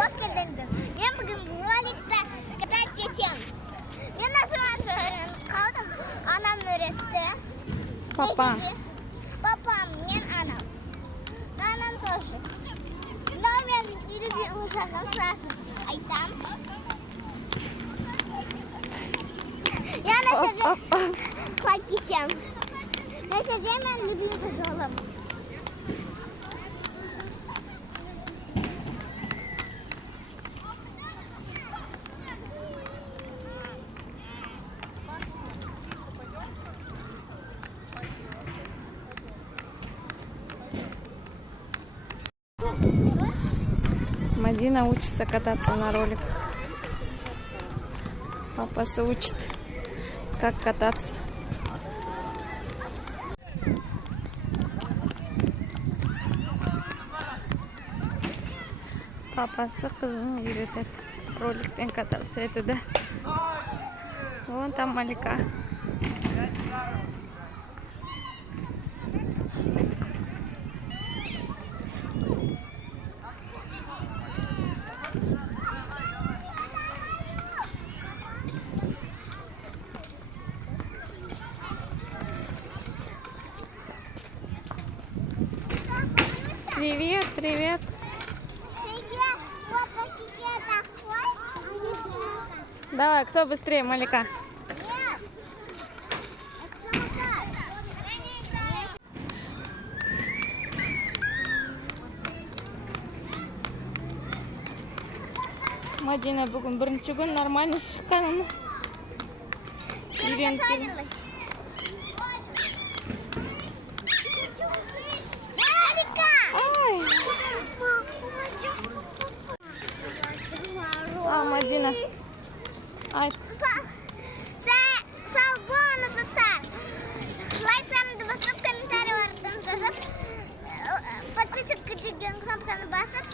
hoş geldiniz. Ben bugün Rolik'te kadar çeçiyorum. Ben nasıl kaldım? Anam öğretti. Papa. Babam, ben anam. Anam toşu. Ben yürü bir uşağın sırasın. Aytam. Ya nasıl kalk gideceğim. Neyse ben Lübü'yü kız oğlum. Мадина учится кататься на роликах. Папа учит, как кататься. Папасы кызын үйретет. Роликпен кататься етеді. Вон там Малика. Привет, привет. Давай, кто быстрее, Малика? Мадина бүгін бірінші күн нормально шыққанын үйреніп келді. Мадина. Ай. Sağ olun, sağ. Like'larını basıp, komentarlarını yazıp, подписывайтесь, кнопканы басып,